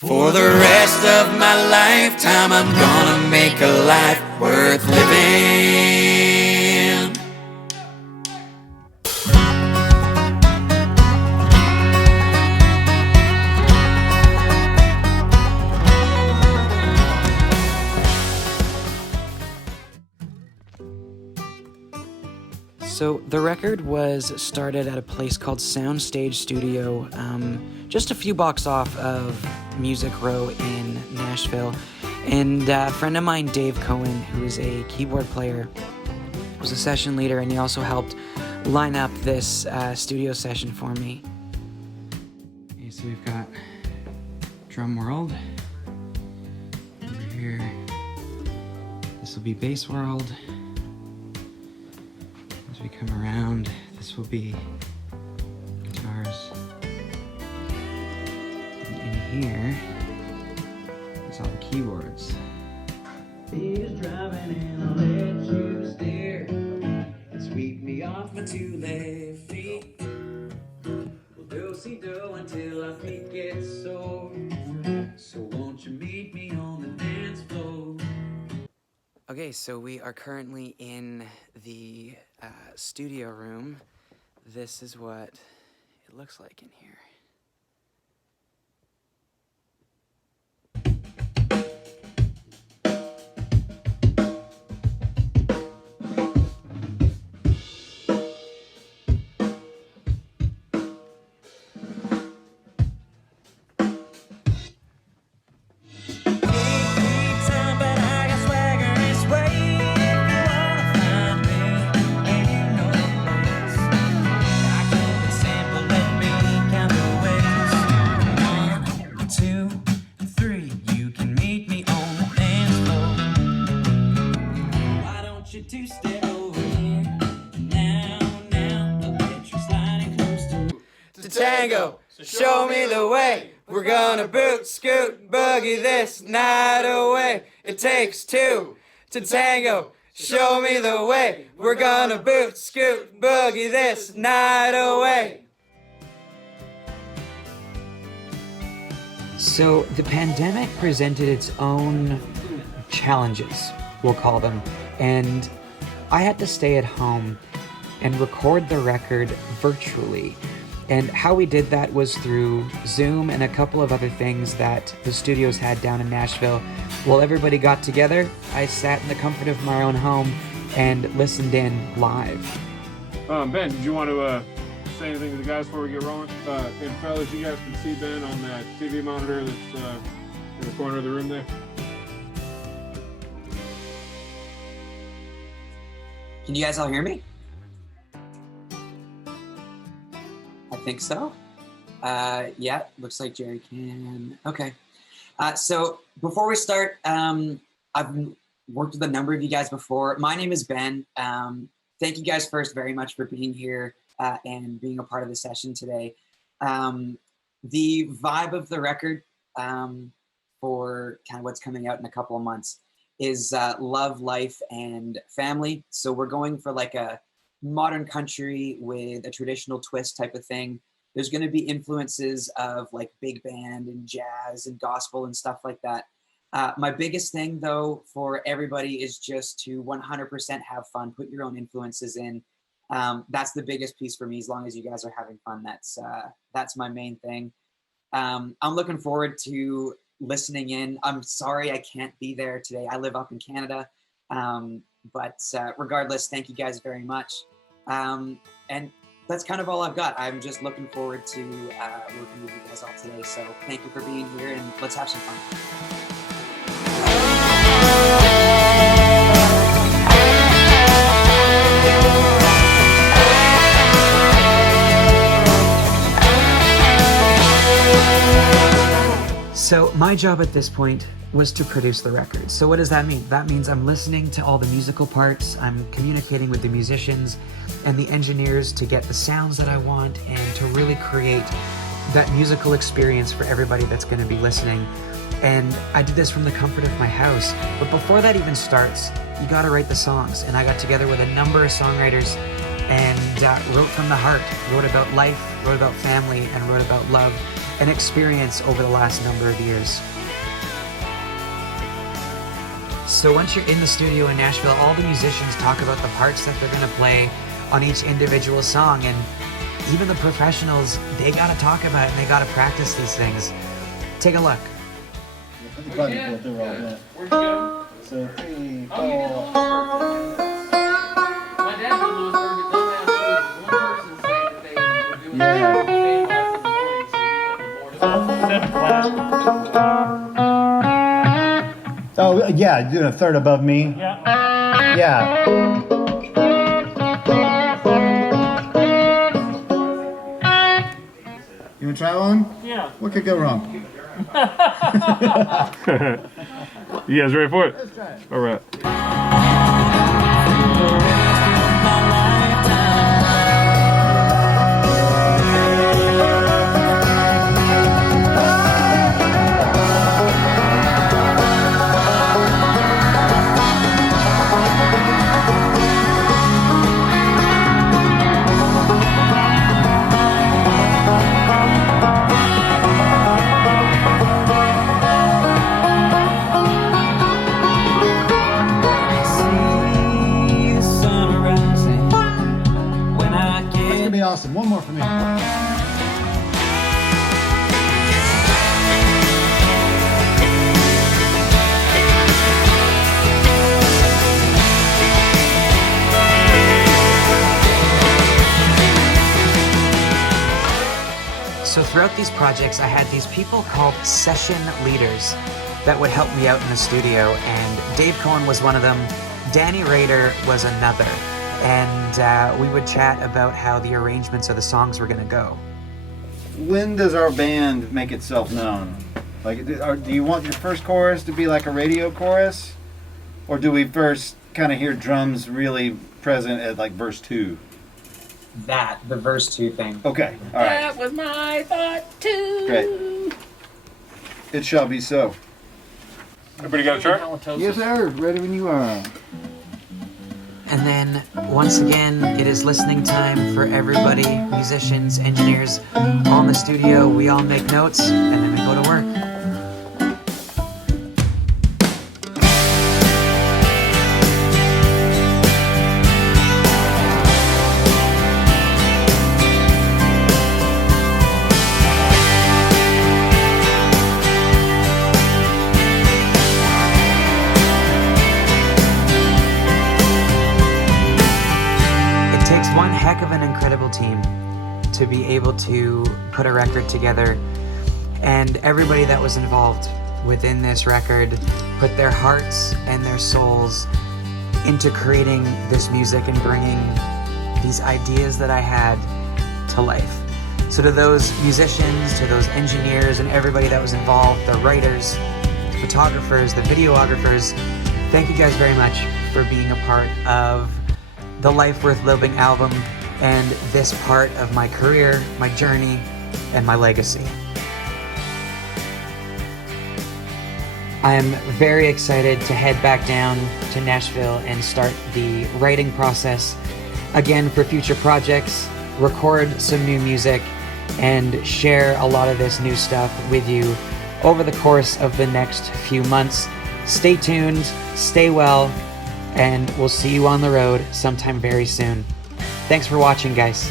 For the rest of my lifetime, I'm gonna make a life worth living. So the record was started at a place called Soundstage Studio, just a few blocks off of Music Row in Nashville. And a friend of mine, Dave Cohen, who is a keyboard player, was a session leader, and he also helped line up this studio session for me. Okay, so we've got Drum World. Over here, this will be Bass World. As we come around, this will be guitars. And in here is all the keyboards. Is driving and I'll let you steer and sweep me off my two left feet. We'll do-si-do until our feet get sore. So won't you meet me on the dance floor? Okay, so we are currently in the studio room. This is what it looks like in here. Tango, show me the way. We're gonna boot, scoot, boogie this night away. It takes two to tango. Show me the way. We're gonna boot, scoot, boogie this night away. So the pandemic presented its own challenges, we'll call them, and I had to stay at home and record the record virtually. And how we did that was through Zoom and a couple of other things that the studios had down in Nashville. While everybody got together, I sat in the comfort of my own home and listened in live. Ben, did you want to say anything to the guys before we get rolling? And fellas, you guys can see Ben on that TV monitor that's in the corner of the room there. Can you guys all hear me? I think so. Yeah, looks like Jerry can. Okay. So before we start, I've worked with a number of you guys before. My name is Ben. Thank you guys first very much for being here and being a part of the session today. The vibe of the record for kind of what's coming out in a couple of months is love, life, and family. So we're going for like a modern country with a traditional twist type of thing. There's going to be influences of like big band and jazz and gospel and stuff like that. My biggest thing though for everybody is just to 100% have fun, put your own influences in. That's the biggest piece for me. As long as you guys are having fun, that's my main thing. I'm looking forward to listening in. I'm sorry I can't be there today. I live up in Canada. But regardless, thank you guys very much. And that's kind of all I've got. I'm just looking forward to working with you guys all today. So thank you for being here, and let's have some fun. So my job at this point was to produce the record. So what does that mean? That means I'm listening to all the musical parts, I'm communicating with the musicians and the engineers to get the sounds that I want and to really create that musical experience for everybody that's going to be listening. And I did this from the comfort of my house. But before that even starts, you got to write the songs. And I got together with a number of songwriters and wrote from the heart, wrote about life, wrote about family, and wrote about love. an experience over the last number of years. So once you're in the studio in Nashville, all the musicians talk about the parts that they're gonna play on each individual song, and even the professionals, they gotta talk about it and they gotta practice these things. Take a look. Where'd you go? So 3, 4. My dad did Lewisburg, but dumbass was one person saying that they were doing Yeah. seven classes in the morning, so he went to boarding. Oh, yeah, doing a third above me. Yeah. Yeah. You want to try one? Yeah. What could go wrong? You guys ready for it? Let's try it. All right. That's gonna be awesome. One more for me. So throughout these projects, I had these people called session leaders that would help me out in the studio, and Dave Cohen was one of them. Danny Rader was another, and we would chat about how the arrangements of the songs were gonna go. When does our band make itself known? Like, do you want your first chorus to be like a radio chorus? Or do we first kind of hear drums really present at like verse 2? The verse 2 thing. Okay, all right. That was my thought too. Great. It shall be so. Everybody got a chart? Yes, sir. Ready when you are. And then, once again, it is listening time for everybody, musicians, engineers, all in the studio. We all make notes, and then we go to work. One heck of an incredible team to be able to put a record together, and everybody that was involved within this record put their hearts and their souls into creating this music and bringing these ideas that I had to life. So to those musicians, to those engineers, and everybody that was involved, the writers, the photographers, the videographers, thank you guys very much for being a part of the Life Worth Living album and this part of my career, my journey, and my legacy. I am very excited to head back down to Nashville and start the writing process again for future projects, record some new music, and share a lot of this new stuff with you over the course of the next few months. Stay tuned, stay well, and we'll see you on the road sometime very soon. Thanks for watching, guys.